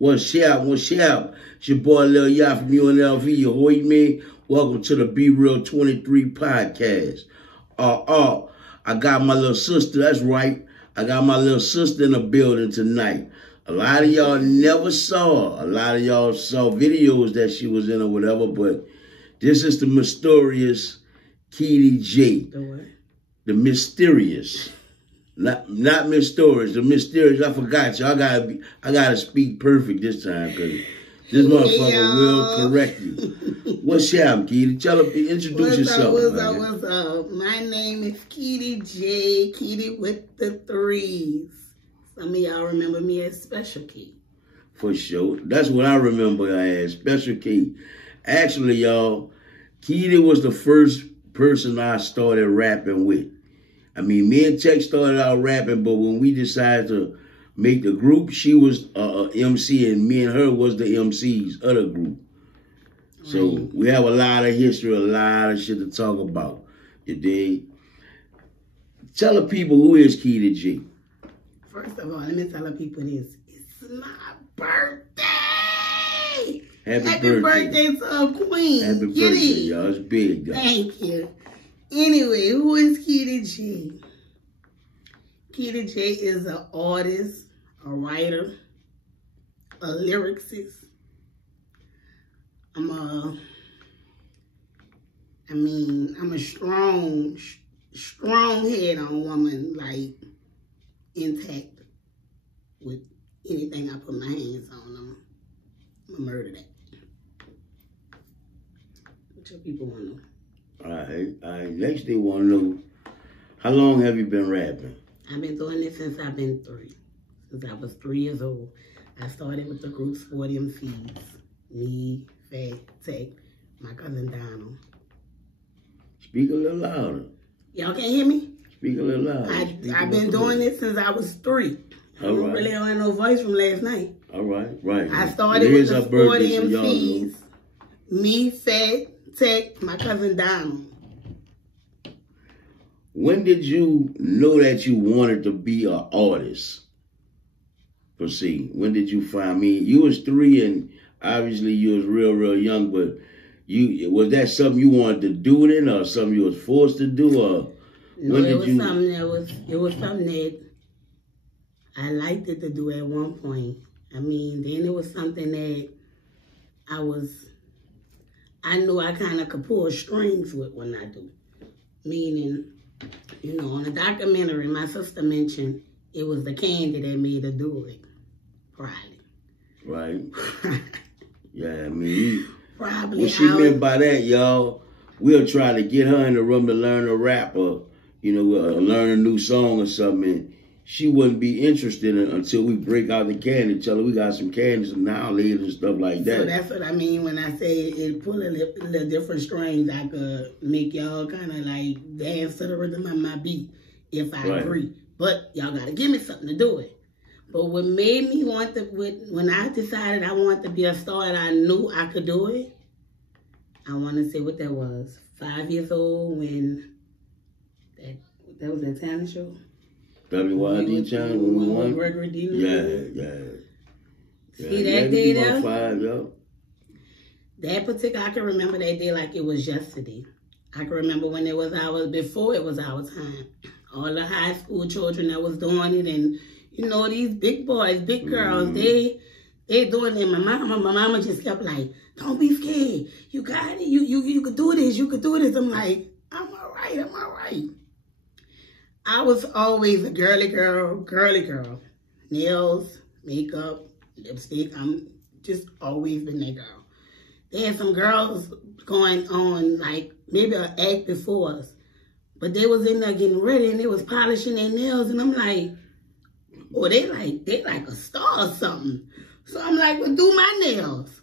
What's up? What's up? It's your boy Lil Ya from UNLV. You heard me? Welcome to the Be Real 23 podcast. I got my little sister. That's right. I got my little sister in the building tonight. A lot of y'all never saw her. A lot of y'all saw videos that she was in or whatever, but this is the mysterious K33dyJ. The what? The mysterious. Not mysterious, the mysterious. I forgot you. I gotta speak perfect this time because this motherfucker will correct you. What's up, Kitty? Introduce yourself. What's up? My name is K33dyJ, Kitty with the threes. Some of y'all remember me as Special K. For sure. That's what I remember as, Special K. Actually, y'all, Kitty was the first person I started rapping with. I mean, me and Tech started out rapping, but when we decided to make the group, she was MC, and me and her was the MCs of the group. So we have a lot of history, a lot of shit to talk about. You dig? Tell the people who is K33dyJ. First of all, let me tell the people this. It's my birthday! Happy birthday to a queen. Happy birthday, y'all. It's big, y'all. Thank you. Anyway, who is K33dyJ? K33dyJ is an artist, a writer, a lyricist. I'm a strong head on woman, like intact with anything I put my hands on. I'm gonna murder that. What your people want to know? All right. Next they want to know, how long have you been rapping? I've been doing this since I've been 3. Since I was 3 years old. I started with the group Sport MCs. Me, Fat, Tech, my cousin Donald. Speak a little louder. Y'all can't hear me? Speak a little louder. I've been doing this since I was 3. I don't really have no voice from last night. All right. I started with the Sport MCs. Me, Fat, Tech, my cousin Donald. When did you know that you wanted to be an artist? Proceed. When did you find me? You was 3 and obviously you was real young, but was that something you wanted to do then or something you was forced to do or no, it was something that I liked it to do at one point. I mean, then it was something that I knew I kind of could pull strings with when I do. Meaning, you know, on a documentary, my sister mentioned it was the candy that made her do it. Probably. Right. Yeah, I mean, probably. What she meant by that, y'all, we'll try to get her in the room to learn to rap or, you know, learn a new song or something. She wouldn't be interested in until we break out the candy. Tell her we got some candy, some knowledge and stuff like that. So that's what I mean when I say it pull a little different strings. I could make y'all kind of like dance to the rhythm of my beat if I agree. But y'all got to give me something to do it. But what made me want to, when I decided I wanted to be a star and I knew I could do it, I want to say what that was. 5 years old when that was that talent show. WYD channel when we won? Gregory D. Yeah. See that day there? 5, yo. That particular, I can remember that day like it was yesterday. I can remember when before it was our time. All the high school children that was doing it and, you know, these big boys, big girls, they doing it. My mama just kept like, don't be scared. You got it. You could do this. You could do this. I'm like, I'm all right. I was always a girly girl. Nails, makeup, lipstick. I'm just always been that girl. They had some girls going on, like, maybe an act before us. But they was in there getting ready and they was polishing their nails. And I'm like, oh, they like a star or something. So I'm like, well, do my nails.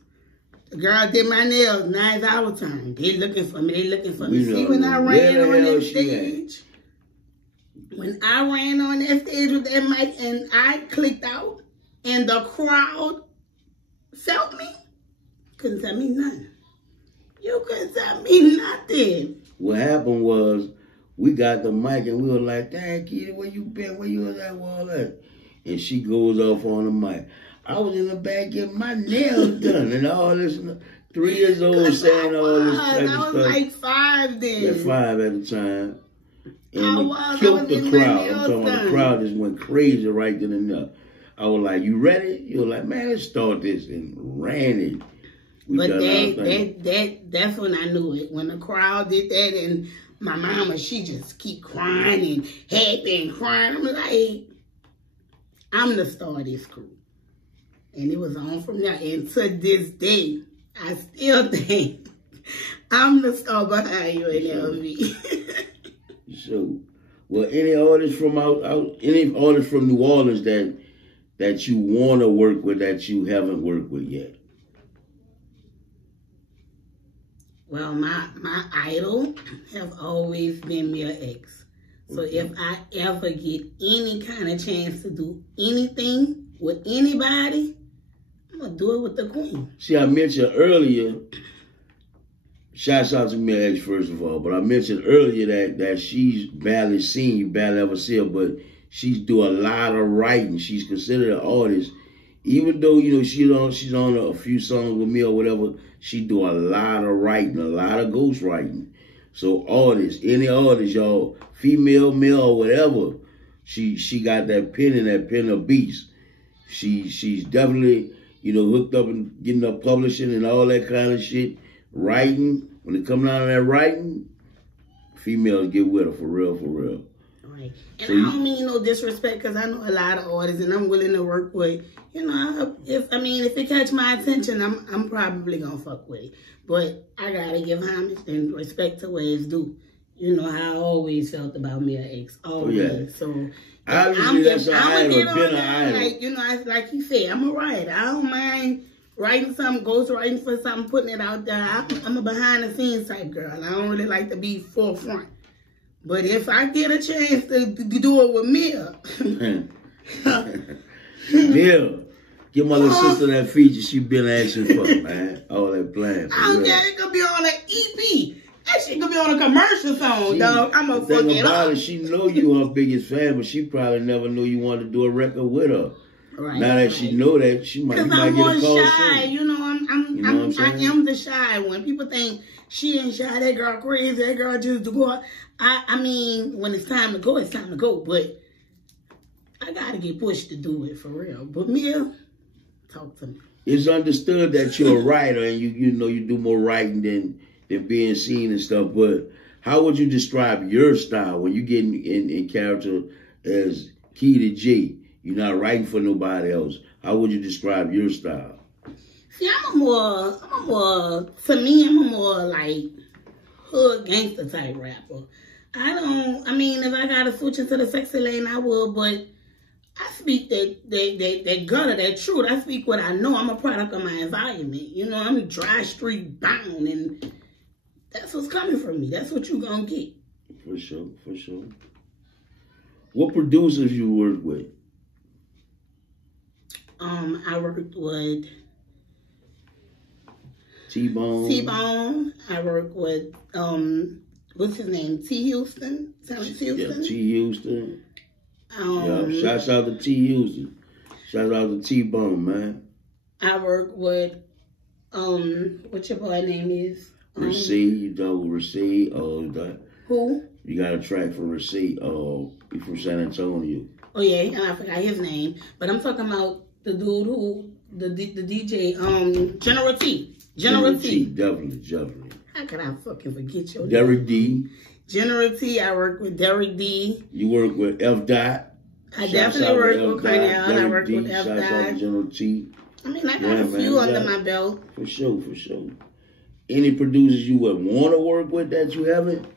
The girl did my nails. Now it's our turn. They looking for me. See, when I ran on that stage, with that mic and I clicked out and the crowd felt me, couldn't tell me nothing. You couldn't tell me nothing. What happened was we got the mic and we were like, dang, Kitty, where you been? Where you was at? Where all that? And she goes off on the mic. I was in the back getting my nails done and all this. 3 years old saying all this type of stuff. I was like 5 then. Yeah, 5 at the time. And it killed the crowd. I'm talking about the crowd just went crazy right then and there. I was like, you ready? You were like, man, let's start this, and ran it. But that's when I knew it. When the crowd did that, and my mama, she just keep crying and happy and crying. I'm like, I'm the star of this crew. And it was on from there. And to this day, I still think I'm the star behind UNLV. So, well, any artists from any artists from New Orleans that you want to work with that you haven't worked with yet? Well, my idol have always been Mia X. So if I ever get any kind of chance to do anything with anybody, I'm going to do it with the queen. See, I mentioned earlier, shouts out to Mia X first of all, but I mentioned earlier that she's barely seen, you barely ever see her, but she's do a lot of writing. She's considered an artist. Even though, you know, she's on a few songs with me or whatever, she do a lot of writing, a lot of ghost writing. So artists, any artist, y'all, female, male, or whatever, she got that pen and that pen of beast. She's definitely, you know, hooked up and getting up publishing and all that kind of shit. Writing, when it comes down to that writing, females get with her for real, for real. Right. And so I don't mean no disrespect, because I know a lot of artists and I'm willing to work with, you know, if it catch my attention, I'm probably gonna fuck with it. But I gotta give homage and respect to where it's due. You know how I always felt about Mia X. Always. Oh, yeah. So obviously that's an idol, been an idol. Like, you know, like you said, I'm a writer. I don't mind writing something, ghost writing for something, putting it out there. I'm a behind the scenes type girl. I don't really like to be forefront. But if I get a chance to do it with Mia, Mia, give my little sister that feature she been asking for, man. All that playing. I don't care. It could be on an EP. That shit could be on a commercial song, dog. I'm a fucking up. She know you her biggest fan, but she probably never knew you wanted to do a record with her. Right. Now that she know that, she might get a call shy. soon. You know, I am the shy one. People think she ain't shy. That girl crazy. That girl just do go. I mean, when it's time to go, it's time to go. But I gotta get pushed to do it for real. But Mia, talk to me. It's understood that you're a writer and you know you do more writing than being seen and stuff. But how would you describe your style when you get in character as K33dyJ? You're not writing for nobody else. How would you describe your style? See, I'm a more like hood gangster type rapper. I mean, if I gotta switch into the sexy lane, I will, but I speak that gutter, that truth. I speak what I know. I'm a product of my environment. You know, I'm dry street bound, and that's what's coming from me. That's what you gonna get. For sure, for sure. What producers you work with? I worked with T-Bone. I worked with what's his name? T. Houston. Terrence Houston. Yeah, T. Houston. Yeah, shouts out to T. Houston. Shouts out to T-Bone, man. I worked with what your boy name is? Receipt. You done with Receipt. Who? You got a track for Receipt. He from San Antonio. Oh yeah, I forgot his name. But I'm talking about the dude who the DJ General T. General T. Definitely. How could I fucking forget your name? Derek D. General T. I work with Derek D. You work with F. Dot. I definitely work with Cornell. I work with F. Dot. Shout out to General T. I mean, I got a few under my belt. For sure. Any producers you would want to work with that you haven't?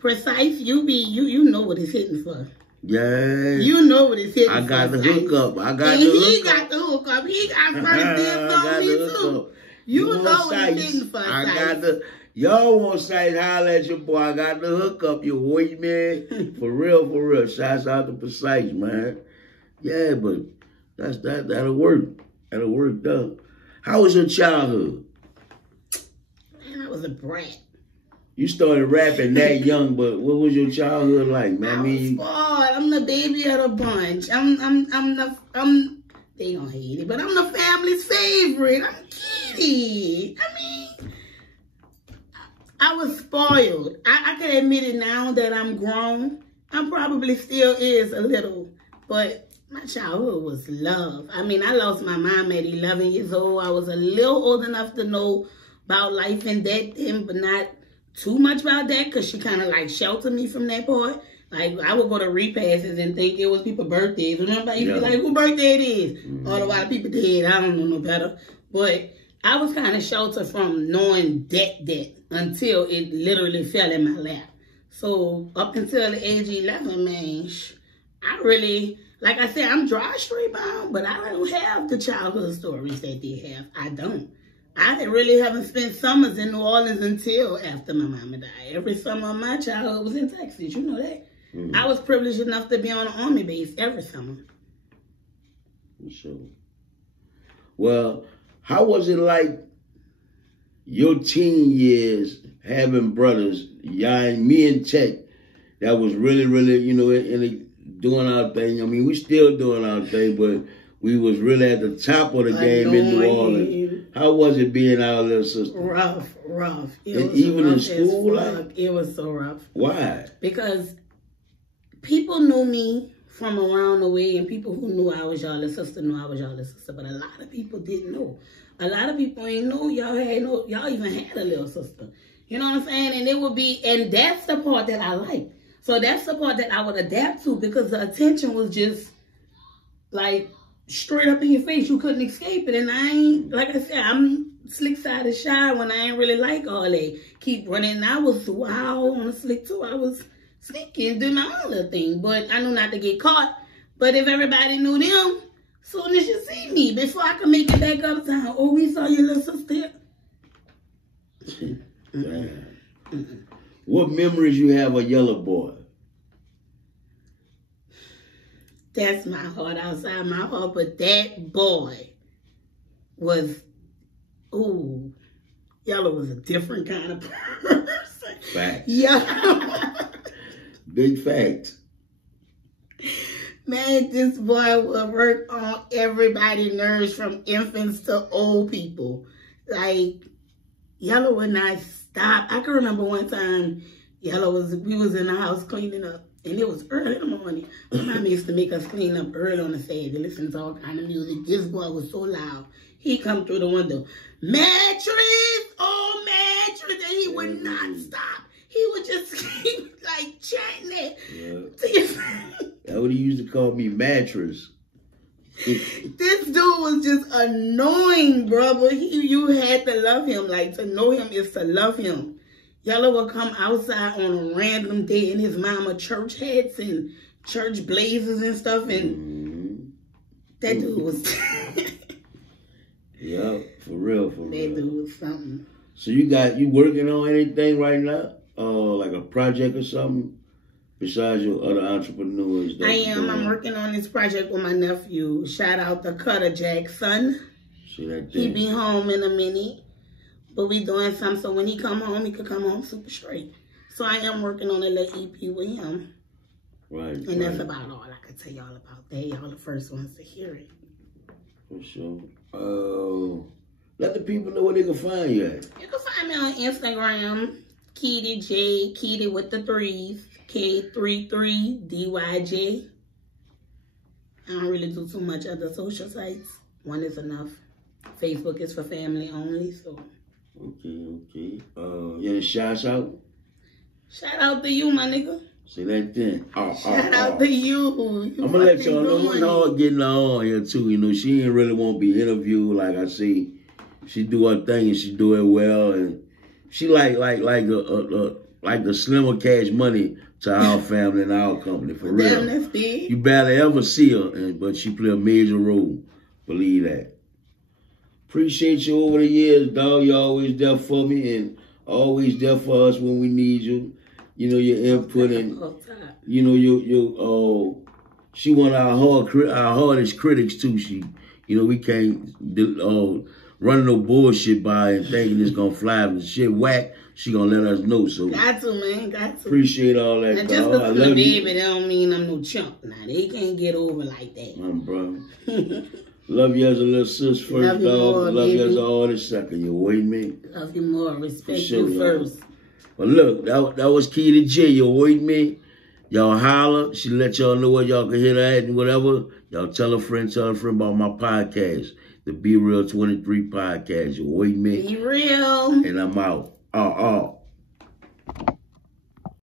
Precise, you know what it's hitting for. Yeah. You know what it's hitting for. I got the hookup. He got the hookup. He got first dibs on me too. You know what it's hitting for. I got the... Y'all want sites, holler at your boy. I got the hookup, you white man. For real. Shouts out to Precise, man. Yeah, but that'll work. That'll work, though. How was your childhood? Man, I was a brat. You started rapping that young, but what was your childhood like, man? I was spoiled. I'm the baby of the bunch. They gonna hate it, but I'm the family's favorite. I'm kitty. I mean, I was spoiled. I can admit it now that I'm grown. I probably still is a little, but my childhood was love. I mean, I lost my mom at 11 years old. I was a little old enough to know about life and death then, but not too much about that because she kind of like sheltered me from that part. Like, I would go to repasses and think it was people's birthdays. Remember, you'd be like, who birthday it is? All the while people dead. I don't know no better. But I was kind of sheltered from knowing that until it literally fell in my lap. So up until the age of 11, man, I really, like I said, I'm dry street bound, but I don't have the childhood stories that they have. I don't. I really haven't spent summers in New Orleans until after my mama died. Every summer of my childhood was in Texas. You know that. I was privileged enough to be on an army base every summer. For sure. Well, how was it like your teen years having brothers, me and Tech, that was really, really, you know, doing our thing? I mean, we still doing our thing, but we was really at the top of the game in New Orleans. How was it being our little sister? Rough. It was even rough in school, like? It was so rough. Why? Because people knew me from around the way, and people who knew I was y'all's sister knew I was y'all's sister, but a lot of people didn't know. A lot of people ain't know y'all even had a little sister. You know what I'm saying? And it would be, and that's the part that I like. So that's the part that I would adapt to, because the attention was just like straight up in your face. You couldn't escape it. And I ain't, like I said, I'm slick-sided shy when I ain't really like all that. Keep running. And I was wild on a slick too. I was sneaking, doing my own little thing. But I knew not to get caught. But if everybody knew them, soon as you see me, before I could make it back up time, oh, we saw your little sister. What memories you have of Yella boy? That's my heart outside my heart, but that boy was, ooh, Yella was a different kind of person. Facts. Yeah. Big facts. Man, this boy will work on everybody's nerves, from infants to old people. Like, Yella would not stop. I can remember one time we was in the house cleaning up, and it was early in the morning. My mom used to make us clean up early on the Saturday, listen to all kind of music. This boy was so loud. He come through the window, mattress, oh mattress, and he would not stop. He would just keep like chanting it. Yeah. That's what he used to call me, mattress. This dude was just annoying, brother. You had to love him. Like, to know him is to love him. Yella would come outside on a random day in his mama church hats and church blazers and stuff, and that dude was... Yeah, for real. That dude was something. So you working on anything right now? Like a project or something? Besides your other entrepreneurs? I am. I'm working on this project with my nephew. Shout out to Cutter Jack's son. See that He be home in a minute. But we doing something so when he come home, he could come home super straight. So I am working on a little EP with him. Right. And that's about all I could tell y'all about that. Y'all the first ones to hear it. For sure. Let the people know where they can find you at. You can find me on Instagram. K33dyJ, Kitty with the threes. K33dyJ. I don't really do too much other social sites. One is enough. Facebook is for family only, so. Okay. Yeah, shouts out? Shout out to you, my nigga. See that then? Shout out to you. I'm gonna let y'all know when hard getting her on here too. You know, she ain't really want to be interviewed. Like I see, she do her thing and she do it well, and she like the Slimmer Cash Money to our family and our company, for real. Damn, that's big. You barely ever see her, but she play a major role. Believe that. Appreciate you over the years, dog. You're always there for me and always there for us when we need you. You know, your input and, you know, she one of our hardest critics too. We can't running no bullshit by her and thinking it's gonna fly. If the shit whack, she gonna let us know. So got to, man, got to. Appreciate all that, and dog. just because I I'm a love baby, you. that don't mean I'm no chump. Now, they can't get over like that. Bro. Love you as a little sis first, love you dog. more, Love you as baby. an artist second. You with me? Love you more. Respect sure, you first. But look, that was K33dyJ. You with me? Y'all holler. She let y'all know what y'all can hit her at and whatever. Y'all tell a friend about my podcast, the Be Real 23 podcast. You with me? Be real. And I'm out.